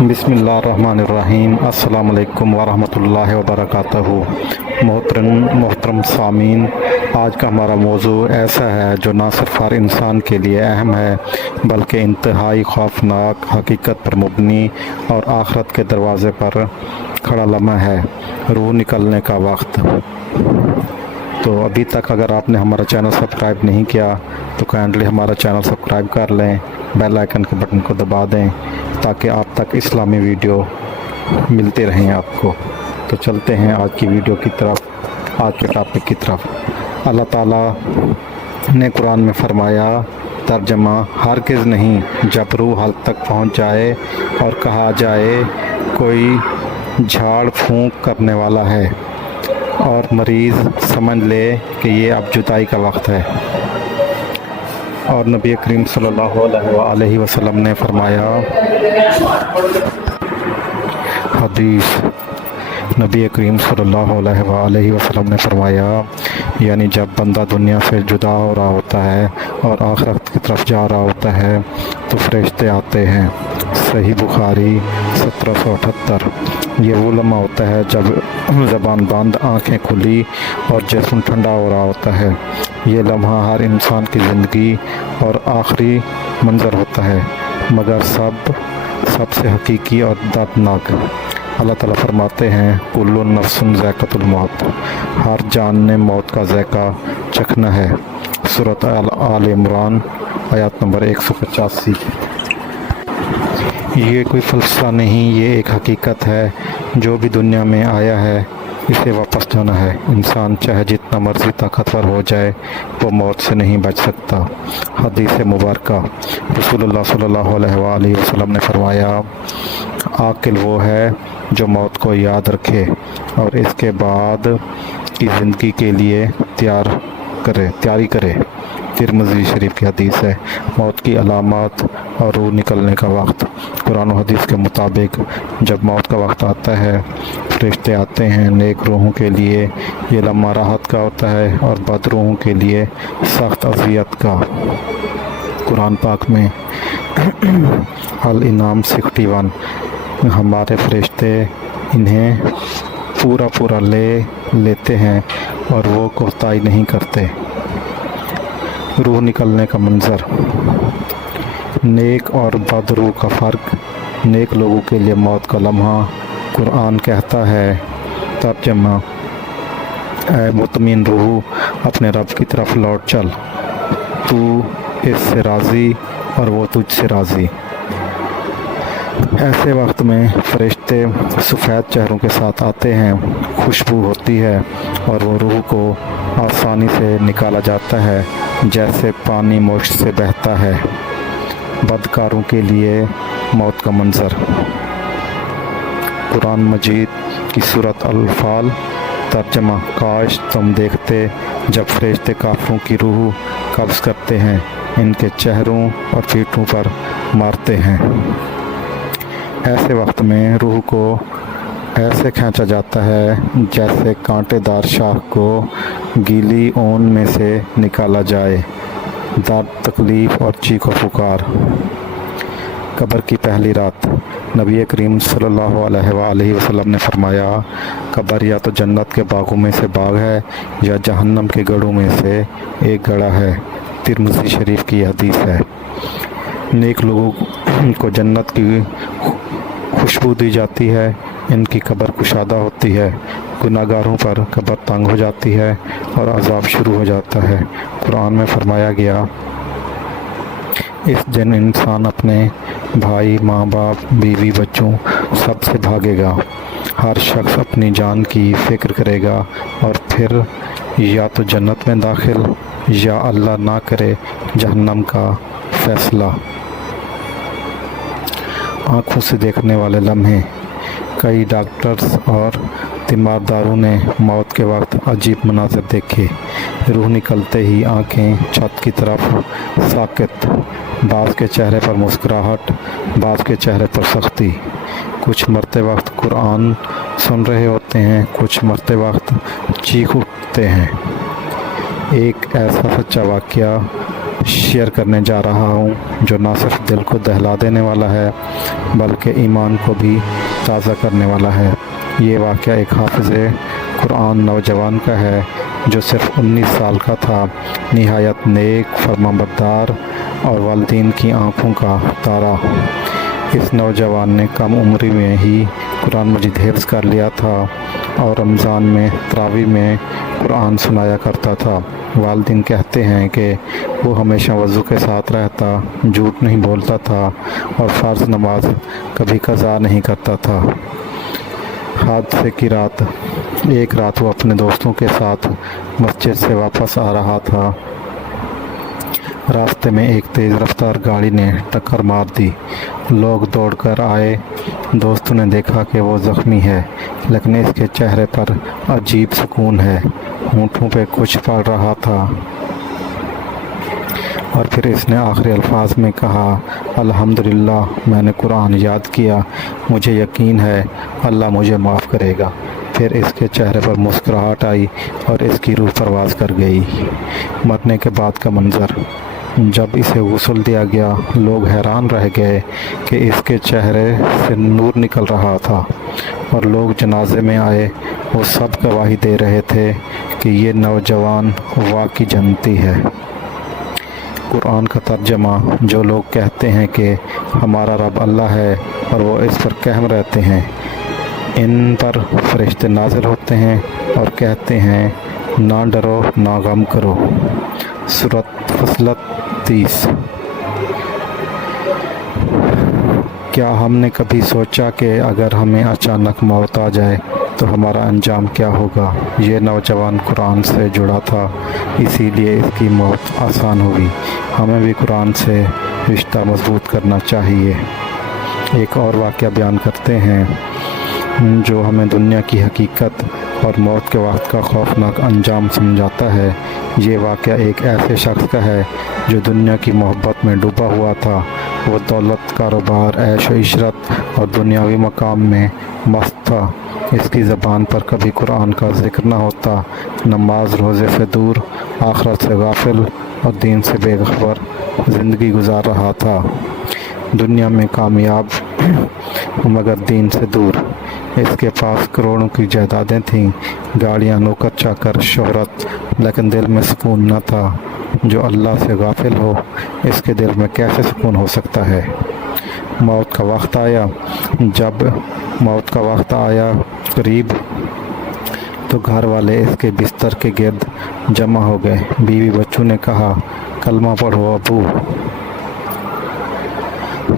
بسم اللہ الرحمن الرحیم۔ السلام علیکم ورحمۃ اللہ وبرکاتہ۔ محترم سامعین، آج کا ہمارا موضوع ایسا ہے جو نہ صرف ہر انسان کے لیے اہم ہے بلکہ انتہائی خوفناک، حقیقت پر مبنی اور آخرت کے دروازے پر کھڑا لمحہ ہے: روح نکلنے کا وقت۔ تو ابھی تک اگر آپ نے ہمارا چینل سبسکرائب نہیں کیا تو کائنڈلی ہمارا چینل سبسکرائب کر لیں، بیل آئیکن کے بٹن کو دبا دیں تاکہ آپ تک اسلامی ویڈیو ملتے رہیں آپ کو۔ تو چلتے ہیں آج کی ویڈیو کی طرف، آج کے ٹاپک کی طرف۔ اللہ تعالیٰ نے قرآن میں فرمایا، ترجمہ: ہرگز نہیں جب روح حلق تک پہنچ جائے اور کہا جائے کوئی جھاڑ پھونک کرنے والا ہے اور مریض سمجھ لے کہ یہ اب جدائی کا وقت ہے۔ اور نبی کریم صلی اللہ علیہ وسلم نے فرمایا، حدیث نبی کریم صلی اللہ علیہ وسلم نے فرمایا، یعنی جب بندہ دنیا سے جدا ہو رہا ہوتا ہے اور آخرت کی طرف جا رہا ہوتا ہے تو فرشتے آتے ہیں۔ صحیح بخاری 1778۔ یہ وہ لمحہ ہوتا ہے جب زبان بند، آنکھیں کھلی اور جسم ٹھنڈا ہو رہا ہوتا ہے۔ یہ لمحہ ہر انسان کی زندگی اور آخری منظر ہوتا ہے، مگر سب سے حقیقی اور دردناک۔ اللہ تعالیٰ فرماتے ہیں، کل نفس ذائقۃ الموت، ہر جان نے موت کا ذائقہ چکھنا ہے۔ سورۃ آل عمران آیات نمبر 185۔ یہ کوئی فلسفہ نہیں، یہ ایک حقیقت ہے۔ جو بھی دنیا میں آیا ہے اسے واپس جانا ہے۔ انسان چاہے جتنا مرضی طاقتور ہو جائے وہ موت سے نہیں بچ سکتا۔ حدیث مبارکہ: رسول اللہ صلی اللہ علیہ وسلم نے فرمایا، عاقل وہ ہے جو موت کو یاد رکھے اور اس کے بعد کی زندگی کے لیے تیاری کرے۔ ترمذی شریف کی حدیث ہے۔ موت کی علامات اور روح نکلنے کا وقت۔ قرآن و حدیث کے مطابق جب موت کا وقت آتا ہے، فرشتے آتے ہیں۔ نیک روحوں کے لیے یہ لمحہ راحت کا ہوتا ہے اور بد روحوں کے لیے سخت اذیت کا۔ قرآن پاک میں الانعام 61، ہمارے فرشتے انہیں پورا لیتے ہیں اور وہ کوتاہی نہیں کرتے۔ روح نکلنے کا منظر۔ نیک اور بد روح کا فرق۔ نیک لوگوں کے لیے موت کا لمحہ قرآن کہتا ہے، ترجمہ: اے مطمئن روح، اپنے رب کی طرف لوٹ چل، تو اس سے راضی اور وہ تجھ سے راضی۔ ایسے وقت میں فرشتے سفید چہروں کے ساتھ آتے ہیں، خوشبو ہوتی ہے اور وہ روح کو آسانی سے نکالا جاتا ہے جیسے پانی مشک سے بہتا ہے۔ بدکاروں کے لیے موت کا منظر۔ قرآن مجید کی سورۃ الانفال، ترجمہ: کاش تم دیکھتے جب فرشتے کافروں کی روح قبض کرتے ہیں، ان کے چہروں اور پیٹھوں پر مارتے ہیں۔ ایسے وقت میں روح کو ایسے کھینچا جاتا ہے جیسے کانٹے دار شاخ کو گیلی اون میں سے نکالا جائے۔ درد، تکلیف اور چیخ و پکار۔ قبر کی پہلی رات۔ نبی کریم صلی اللہ علیہ وسلم نے فرمایا، قبر یا تو جنت کے باغوں میں سے باغ ہے یا جہنم کے گڑھوں میں سے ایک گڑھا ہے۔ ترمذی شریف کی حدیث ہے۔ نیک لوگوں کو جنت کی خوشبو دی جاتی ہے، ان کی قبر کشادہ ہوتی ہے۔ گناہ گاروں پر قبر تنگ ہو جاتی ہے اور عذاب شروع ہو جاتا ہے۔ قرآن میں فرمایا گیا، اس دن انسان اپنے بھائی، ماں باپ، بیوی، بچوں سب سے بھاگے گا۔ ہر شخص اپنی جان کی فکر کرے گا اور پھر یا تو جنت میں داخل یا اللہ نہ کرے جہنم کا فیصلہ۔ آنکھوں سے دیکھنے والے لمحے۔ کئی ڈاکٹرز اور تیمارداروں نے موت کے وقت عجیب مناظر دیکھے۔ روح نکلتے ہی آنکھیں چھت کی طرف ساکت، بعض کے چہرے پر مسکراہٹ، بعض کے چہرے پر سختی۔ کچھ مرتے وقت قرآن سن رہے ہوتے ہیں، کچھ مرتے وقت چیخ اٹھتے ہیں۔ ایک ایسا سچا واقعہ شیئر کرنے جا رہا ہوں جو نہ صرف دل کو دہلا دینے والا ہے بلکہ ایمان کو بھی تازہ کرنے والا ہے۔ یہ واقعہ ایک حافظ قرآن نوجوان کا ہے جو صرف 19 سال کا تھا، نہایت نیک، فرمانبردار اور والدین کی آنکھوں کا تارا۔ اس نوجوان نے کم عمری میں ہی قرآن مجید حفظ کر لیا تھا اور رمضان میں تراویح میں قرآن سنایا کرتا تھا۔ والدین کہتے ہیں کہ وہ ہمیشہ وضو کے ساتھ رہتا، جھوٹ نہیں بولتا تھا اور فرض نماز کبھی قضا نہیں کرتا تھا۔ حادثے کی رات، ایک رات وہ اپنے دوستوں کے ساتھ مسجد سے واپس آ رہا تھا۔ راستے میں ایک تیز رفتار گاڑی نے ٹکر مار دی۔ لوگ دوڑ کر آئے۔ دوستوں نے دیکھا کہ وہ زخمی ہے لیکن اس کے چہرے پر عجیب سکون ہے، ہونٹوں پہ کچھ پڑ رہا تھا اور پھر اس نے آخری الفاظ میں کہا، الحمدللہ میں نے قرآن یاد کیا، مجھے یقین ہے اللہ مجھے معاف کرے گا۔ پھر اس کے چہرے پر مسکراہٹ آئی اور اس کی روح پرواز کر گئی۔ مرنے کے بعد کا منظر، جب اسے غسل دیا گیا لوگ حیران رہ گئے کہ اس کے چہرے سے نور نکل رہا تھا، اور لوگ جنازے میں آئے، وہ سب گواہی دے رہے تھے کہ یہ نوجوان واقعی جنتی ہے۔ قرآن کا ترجمہ، جو لوگ کہتے ہیں کہ ہمارا رب اللہ ہے اور وہ اس پر قائم رہتے ہیں، ان پر فرشتے نازل ہوتے ہیں اور کہتے ہیں نہ ڈرو نہ غم کرو۔ سورۃ فصلت 30۔ کیا ہم نے کبھی سوچا کہ اگر ہمیں اچانک موت آ جائے تو ہمارا انجام کیا ہوگا؟ یہ نوجوان قرآن سے جڑا تھا، اسی لیے اس کی موت آسان ہوئی۔ ہمیں بھی قرآن سے رشتہ مضبوط کرنا چاہیے۔ ایک اور واقعہ بیان کرتے ہیں جو ہمیں دنیا کی حقیقت اور موت کے وقت کا خوفناک انجام سمجھاتا ہے۔ یہ واقعہ ایک ایسے شخص کا ہے جو دنیا کی محبت میں ڈوبا ہوا تھا۔ وہ دولت، کاروبار، عیش و عشرت اور دنیاوی مقام میں مست تھا۔ اس کی زبان پر کبھی قرآن کا ذکر نہ ہوتا، نماز روزے سے دور، آخرت سے غافل اور دین سے بے خبر زندگی گزار رہا تھا۔ دنیا میں کامیاب مگر دین سے دور۔ اس کے پاس کروڑوں کی جائیدادیں تھیں، گاڑیاں، نوکر چاکر، شہرت، لیکن دل میں سکون نہ تھا۔ جو اللہ سے غافل ہو اس کے دل میں کیسے سکون ہو سکتا ہے؟ موت کا وقت آیا۔ جب موت کا وقت آیا قریب تو گھر والے اس کے بستر کے گرد جمع ہو گئے۔ بیوی بچوں نے کہا، کلمہ پڑھو ابو،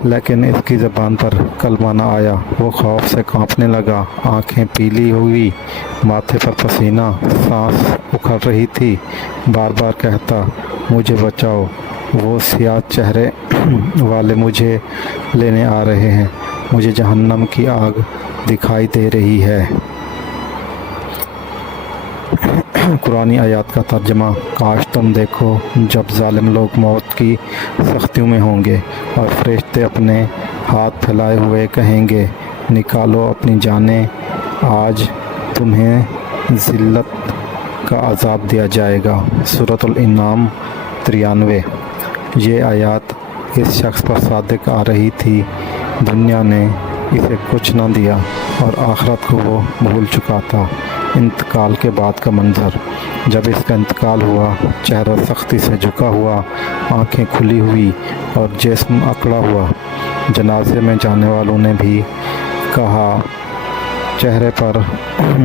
لیکن اس کی زبان پر کلمہ نہ آیا۔ وہ خوف سے کانپنے لگا، آنکھیں پیلی ہوئی، ماتھے پر پسینہ، سانس اکھڑ رہی تھی، بار بار کہتا، مجھے بچاؤ، وہ سیاہ چہرے والے مجھے لینے آ رہے ہیں، مجھے جہنم کی آگ دکھائی دے رہی ہے۔ قرآنی آیات کا ترجمہ، کاش تم دیکھو جب ظالم لوگ موت کی سختیوں میں ہوں گے اور فرشتے اپنے ہاتھ پھیلائے ہوئے کہیں گے، نکالو اپنی جانیں، آج تمہیں ذلت کا عذاب دیا جائے گا۔ سورۃ الانعام 93۔ یہ آیات اس شخص پر صادق آ رہی تھی، دنیا نے اسے کچھ نہ دیا اور آخرت کو وہ بھول چکا تھا۔ انتقال کے بعد کا منظر، جب اس کا انتقال ہوا، چہرہ سختی سے جھکا ہوا، آنکھیں کھلی ہوئی اور جسم اکڑا ہوا۔ جنازے میں جانے والوں نے بھی کہا چہرے پر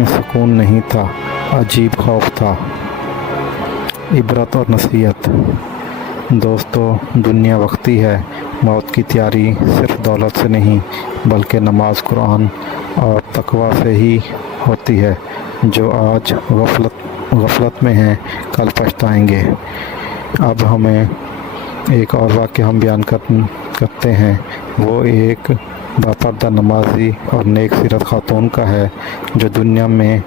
سکون نہیں تھا، عجیب خوف تھا۔ عبرت اور نصیحت۔ دوستو، دنیا وقتی ہے، موت کی تیاری صرف دولت سے نہیں بلکہ نماز، قرآن اور تقوی سے ہی ہوتی ہے۔ جو آج غفلت میں ہیں کل پچھتائیں گے۔ اب ہمیں ایک اور واقعہ ہم بیان کرتے ہیں، وہ ایک باپردہ نمازی اور نیک سیرت خاتون کا ہے جو دنیا میں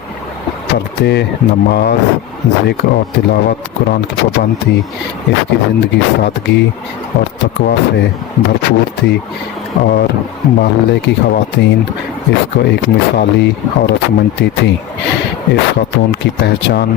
پردے، نماز، ذکر اور تلاوت قرآن کی پابند تھی۔ اس کی زندگی سادگی اور تقوی سے بھرپور تھی اور محلے کی خواتین اس کو ایک مثالی عورت سمجھتی تھیں۔ اس خاتون کی پہچان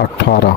18।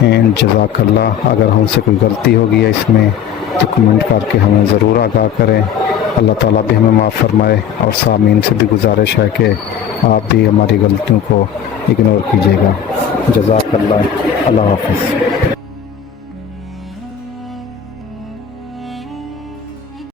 جزاک اللہ. اگر ہم سے کوئی غلطی ہوگی ہے اس میں تو کمنٹ کر کے ہمیں ضرور آگاہ کریں. اللہ تعالیٰ بھی ہمیں معاف فرمائے. اور سامعین سے بھی گزارش ہے کہ آپ بھی ہماری غلطیوں کو اگنور کیجیے گا. جزاک اللہ. اللہ حافظ.